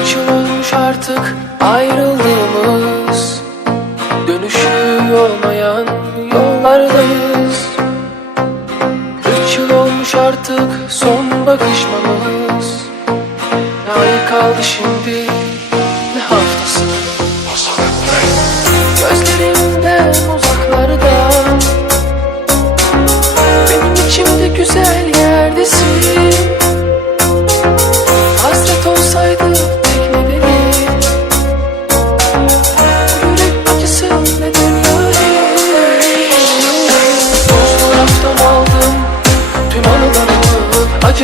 Üç yıl olmuş artık ayrıldığımız. Dönüşü olmayan yollardayız. Üç yıl olmuş artık son bakışmamız. Ay kaldı şimdi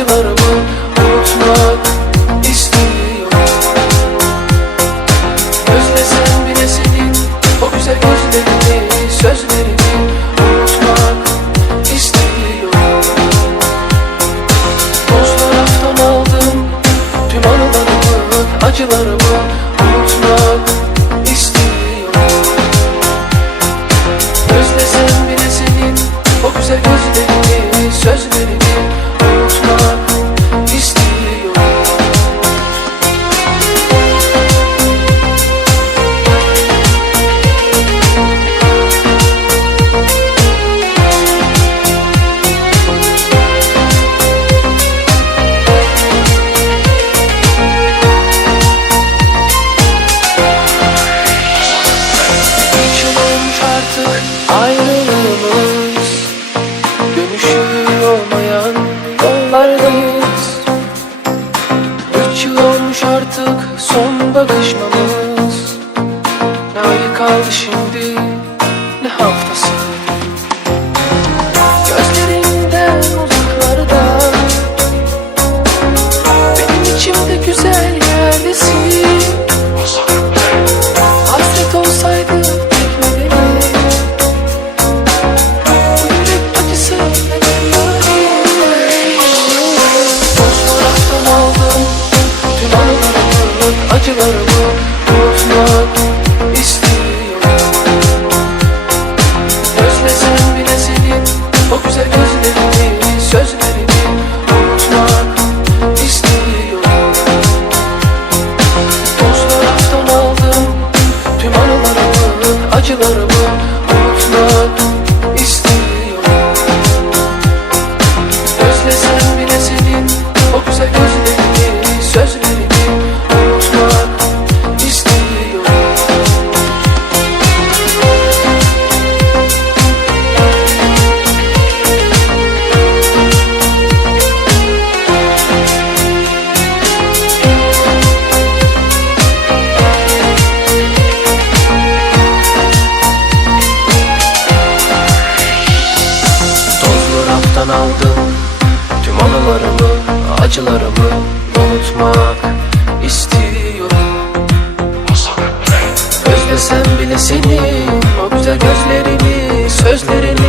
anılarımı artık ayrılığımız Dönüşü olmayan yollardayız. Üç yıl olmuş artık son bakışmamız. Ne ayı kaldı şimdi? Ne haftası anılarımı, acılarımı kaldım Tüm anılarımı, acılarımı unutmak istiyorum. Özlesem bile seni, o güzel gözlerini, sözlerini